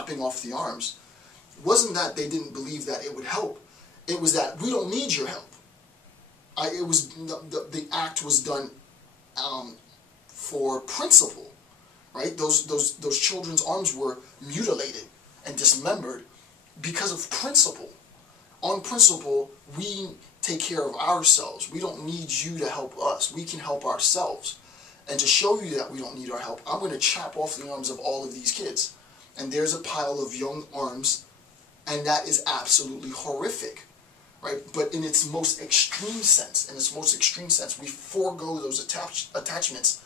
chopping off the arms wasn't that they didn't believe that it would help. It was that we don't need your help. It was the act was done for principle, right? Those children's arms were mutilated and dismembered because of principle. On principle, we take care of ourselves. We don't need you to help us. We can help ourselves. And to show you that we don't need our help, I'm going to chop off the arms of all of these kids. And there's a pile of young arms, and that is absolutely horrific, right? But in its most extreme sense, we forego those attachments.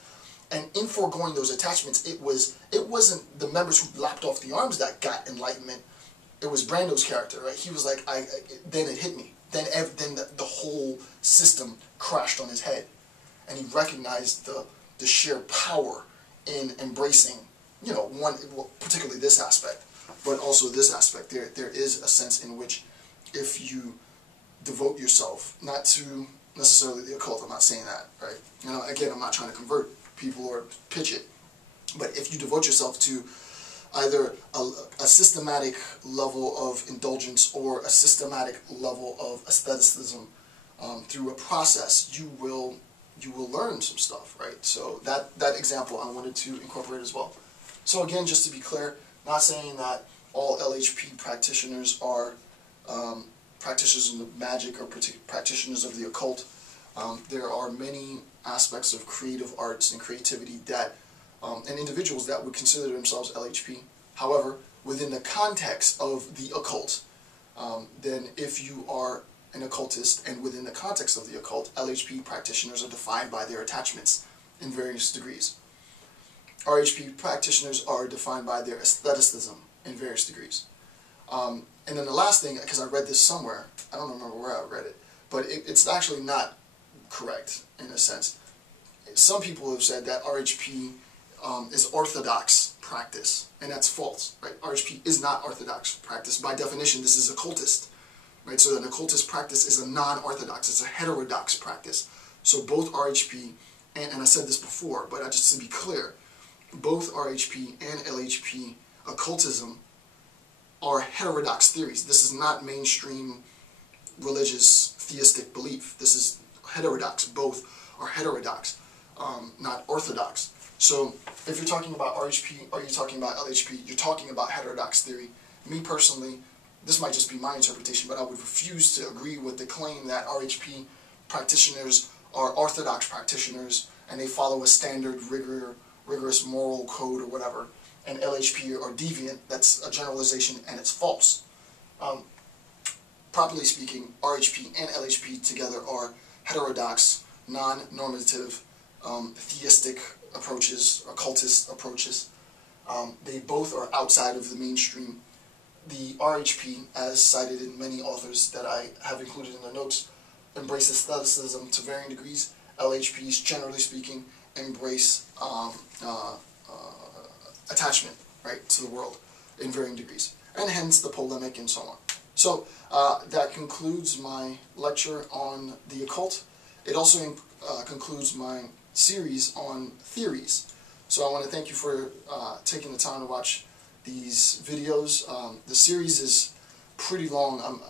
And in foregoing those attachments, it wasn't the members who lopped off the arms that got enlightenment. It was Brando's character, right? He was like, then it hit me. Then the whole system crashed on his head, and he recognized the sheer power in embracing, particularly this aspect, but also this aspect. There is a sense in which, if you devote yourself, not to necessarily the occult, I'm not saying that, right? Again, I'm not trying to convert people or pitch it, but if you devote yourself to either a systematic level of indulgence or a systematic level of aestheticism through a process, you will learn some stuff, right? So that example I wanted to incorporate as well. So again, just to be clear, not saying that all LHP practitioners are practitioners of magic or practitioners of the occult. There are many aspects of creative arts and creativity that and individuals that would consider themselves LHP. However, within the context of the occult, then if you are an occultist, and within the context of the occult, LHP practitioners are defined by their attachments in various degrees. RHP practitioners are defined by their aestheticism in various degrees. And then the last thing, because I read this somewhere, I don't remember where I read it, but it's actually not correct in a sense. Some people have said that RHP is orthodox practice, and that's false, right? RHP is not orthodox practice. By definition, this is occultist, right? So an occultist practice is a non-orthodox, it's a heterodox practice. So both RHP, and I said this before, but just to be clear, both RHP and LHP occultism are heterodox theories. This is not mainstream religious theistic belief. This is heterodox. Both are heterodox, not orthodox. So if you're talking about RHP or you're talking about LHP, you're talking about heterodox theory. Me personally, this might just be my interpretation, but I would refuse to agree with the claim that RHP practitioners are orthodox practitioners and they follow a standard rigorous moral code or whatever, and LHP are deviant. That's a generalization and it's false. Properly speaking, RHP and LHP together are heterodox, non-normative, theistic approaches, occultist approaches. They both are outside of the mainstream. The RHP, as cited in many authors that I have included in the notes, embrace aestheticism to varying degrees. LHPs, generally speaking, embrace attachment, right, to the world in varying degrees, and hence the polemic and so on. So that concludes my lecture on the occult. It also concludes my series on theories. So I want to thank you for taking the time to watch these videos. The series is pretty long.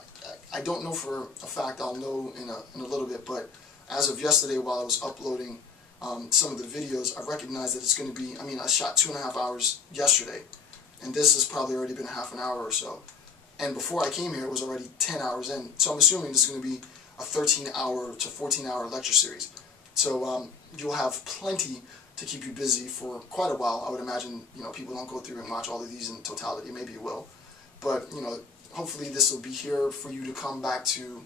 I don't know for a fact. I'll know in a little bit, but as of yesterday, while I was uploading some of the videos, I recognized that it's going to be, I shot 2.5 hours yesterday, and this has probably already been half an hour or so. And before I came here, it was already 10 hours in. So I'm assuming this is going to be a 13-hour to 14-hour lecture series. So you'll have plenty to keep you busy for quite a while. I would imagine, people don't go through and watch all of these in totality. Maybe you will. But, hopefully this will be here for you to come back to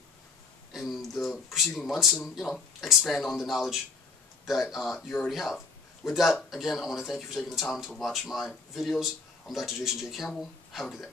in the preceding months and, expand on the knowledge that you already have. With that, again, I want to thank you for taking the time to watch my videos. I'm Dr. Jason J. Campbell. Have a good day.